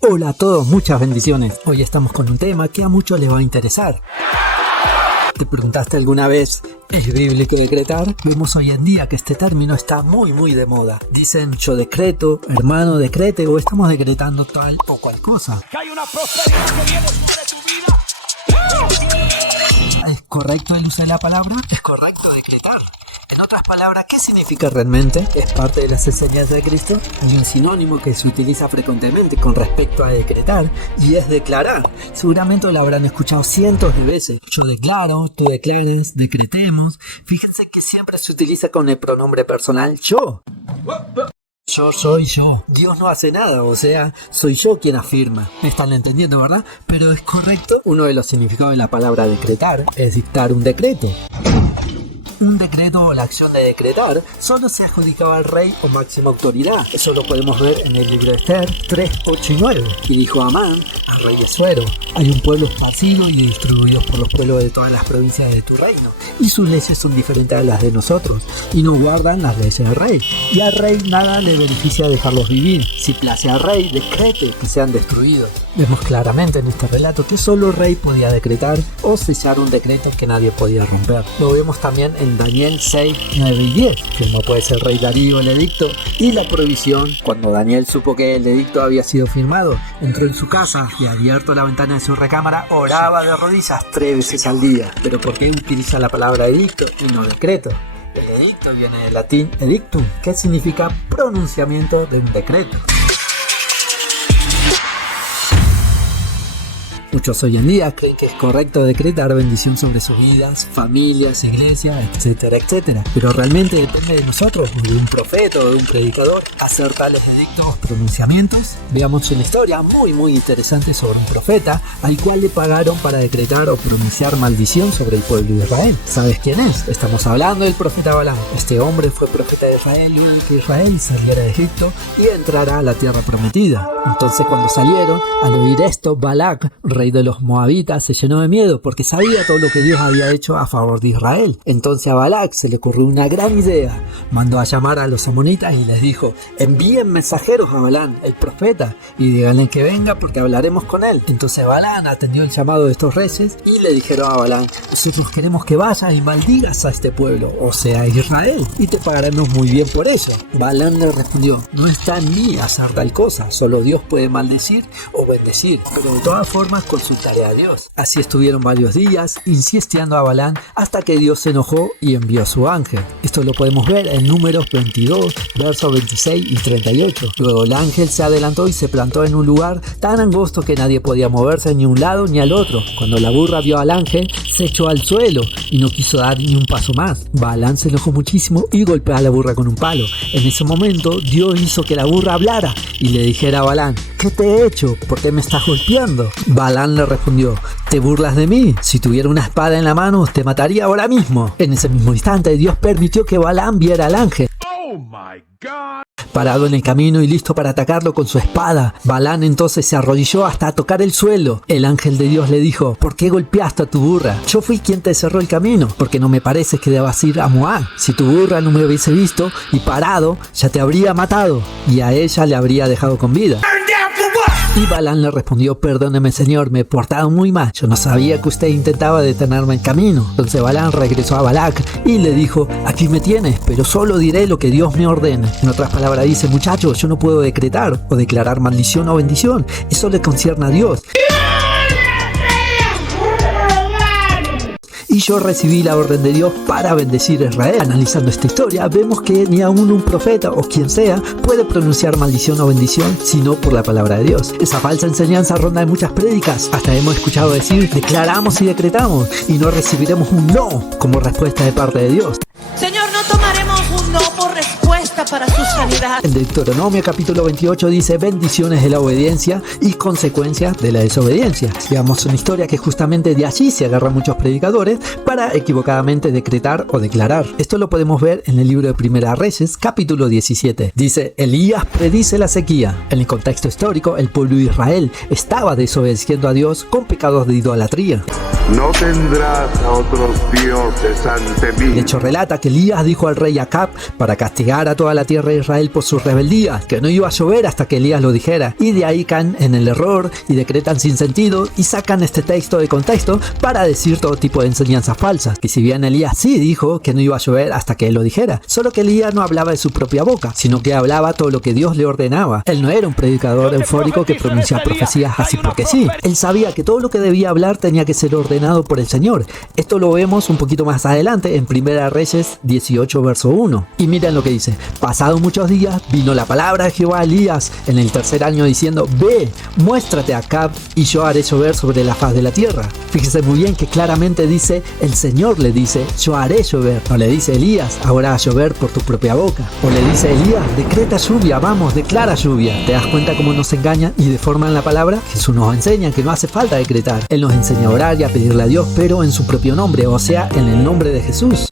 Hola a todos, muchas bendiciones. Hoy estamos con un tema que a muchos les va a interesar. ¿Te preguntaste alguna vez, ¿es bíblico decretar? Vemos hoy en día que este término está muy de moda. Dicen yo decreto, hermano decrete o estamos decretando tal o cual cosa. Que hay una prosperidad que viene sobre tu vida. ¿Es correcto el uso de la palabra? ¿Es correcto decretar? En otras palabras, ¿qué significa realmente? ¿Es parte de las enseñanzas de Cristo? Hay un sinónimo que se utiliza frecuentemente con respecto a decretar y es declarar. Seguramente lo habrán escuchado cientos de veces. Yo declaro, tú declaras, decretemos. Fíjense que siempre se utiliza con el pronombre personal yo. Yo soy yo. Dios no hace nada, o sea, soy yo quien afirma. Me están entendiendo, ¿verdad? Pero es correcto. Uno de los significados de la palabra decretar es dictar un decreto. Un decreto o la acción de decretar solo se adjudicaba al rey o máxima autoridad. Eso lo podemos ver en el libro de Esther 3, 8 y 9. Y dijo Amán al rey Asuero: hay un pueblo esparcido y distribuido por los pueblos de todas las provincias de tu reino, y sus leyes son diferentes a las de nosotros, y no guardan las leyes del rey. Y al rey nada le beneficia dejarlos vivir. Si place al rey, decrete que sean destruidos. Vemos claramente en este relato que solo el rey podía decretar o sellar un decreto que nadie podía romper. Lo vemos también en Daniel 6, 9 y 10, firmó pues el rey Darío el edicto y la prohibición. Cuando Daniel supo que el edicto había sido firmado, entró en su casa y abierto la ventana de su recámara, oraba de rodillas 3 veces al día. ¿Pero por qué utiliza la palabra edicto y no decreto? El edicto viene del latín edictum, que significa pronunciamiento de un decreto. Muchos hoy en día creen que es correcto decretar bendición sobre sus vidas, familias, iglesias, etcétera, etcétera. Pero realmente depende de nosotros, de un profeta o de un predicador, hacer tales edictos o pronunciamientos. Veamos una historia muy interesante sobre un profeta al cual le pagaron para decretar o pronunciar maldición sobre el pueblo de Israel. ¿Sabes quién es? Estamos hablando del profeta Balaam. Este hombre fue profeta de Israel luego de que Israel saliera de Egipto y entrara a la tierra prometida. Entonces cuando salieron, al oír esto, Balac, rey de los moabitas, se llenó de miedo porque sabía todo lo que Dios había hecho a favor de Israel. Entonces a Balac se le ocurrió una gran idea. Mandó a llamar a los amonitas y les dijo: envíen mensajeros a Balaam, el profeta, y díganle que venga porque hablaremos con él. Entonces Balaam atendió el llamado de estos reyes y le dijeron a Balaam: nosotros queremos que vayas y maldigas a este pueblo, o sea, a Israel, y te pagaremos muy bien por eso. Balaam le respondió: no está en mí hacer tal cosa, solo Dios puede maldecir o bendecir, pero de todas formas consultaré a Dios. Así estuvieron varios días insistiendo a Balaam hasta que Dios se enojó y envió a su ángel. Esto lo podemos ver en Números 22, versos 26 y 38. Luego el ángel se adelantó y se plantó en un lugar tan angosto que nadie podía moverse ni a un lado ni al otro. Cuando la burra vio al ángel, se echó al suelo y no quiso dar ni un paso más. Balaam se enojó muchísimo y golpeó a la burra con un palo. En ese momento Dios hizo que la burra hablara y le dijera a Balaam: ¿qué te he hecho? ¿Por qué me estás golpeando? Balaam le respondió: ¿te burlas de mí? Si tuviera una espada en la mano, te mataría ahora mismo. En ese mismo instante, Dios permitió que Balaam viera al ángel. Oh my God. Parado en el camino y listo para atacarlo con su espada. Balaam entonces se arrodilló hasta tocar el suelo. El ángel de Dios le dijo: ¿por qué golpeaste a tu burra? Yo fui quien te cerró el camino, porque no me parece que debas ir a Moab. Si tu burra no me hubiese visto y parado, ya te habría matado y a ella le habría dejado con vida. Y Balaam le respondió: perdóneme señor, me he portado muy mal, yo no sabía que usted intentaba detenerme en camino. Entonces Balaam regresó a Balac y le dijo: aquí me tienes, pero solo diré lo que Dios me ordene. En otras palabras dice: muchachos, yo no puedo decretar o declarar maldición o bendición, eso le concierne a Dios. Y yo recibí la orden de Dios para bendecir a Israel. Analizando esta historia, vemos que ni aún un profeta o quien sea puede pronunciar maldición o bendición sino por la palabra de Dios. Esa falsa enseñanza ronda en muchas prédicas. Hasta hemos escuchado decir: declaramos y decretamos y no recibiremos un no como respuesta de parte de Dios. Señor, no tomaremos un no por respuesta para su sanidad. En Deuteronomio capítulo 28 dice: bendiciones de la obediencia y consecuencias de la desobediencia. Veamos una historia que justamente de allí se agarran muchos predicadores para equivocadamente decretar o declarar. Esto lo podemos ver en el libro de Primera Reyes capítulo 17. Dice: Elías predice la sequía. En el contexto histórico, el pueblo de Israel estaba desobedeciendo a Dios con pecados de idolatría. No tendrás a otros dioses ante mí. De hecho relata que Elías dijo al rey Acab para castigar castigar a toda la tierra de Israel por sus rebeldías, que no iba a llover hasta que Elías lo dijera. Y de ahí caen en el error y decretan sin sentido y sacan este texto de contexto para decir todo tipo de enseñanzas falsas. Y si bien Elías sí dijo que no iba a llover hasta que él lo dijera, solo que Elías no hablaba de su propia boca, sino que hablaba todo lo que Dios le ordenaba. Él no era un predicador eufórico que pronunciaba profecías así porque sí. Él sabía que todo lo que debía hablar tenía que ser ordenado por el Señor. Esto lo vemos un poquito más adelante en 1 Reyes 18 verso 1. Y miren lo que dice: pasados muchos días vino la palabra de Jehová a Elías en el tercer año diciendo: ve, muéstrate a Acab y yo haré llover sobre la faz de la tierra. Fíjese muy bien que claramente dice, el Señor le dice, yo haré llover. No le dice Elías, ahora a llover por tu propia boca. O le dice Elías, decreta lluvia, vamos, declara lluvia. ¿Te das cuenta cómo nos engañan y deforman la palabra? Jesús nos enseña que no hace falta decretar. Él nos enseña a orar y a pedirle a Dios, pero en su propio nombre, o sea, en el nombre de Jesús.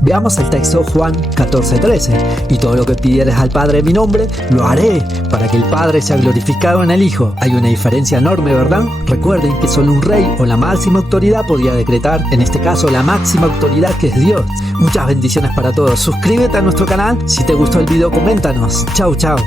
Veamos el texto Juan 14:13. Y todo lo que pidieres al Padre en mi nombre, lo haré, para que el Padre sea glorificado en el Hijo. Hay una diferencia enorme, ¿verdad? Recuerden que solo un rey o la máxima autoridad podía decretar, en este caso la máxima autoridad que es Dios. Muchas bendiciones para todos. Suscríbete a nuestro canal. Si te gustó el video, coméntanos. Chau, chau.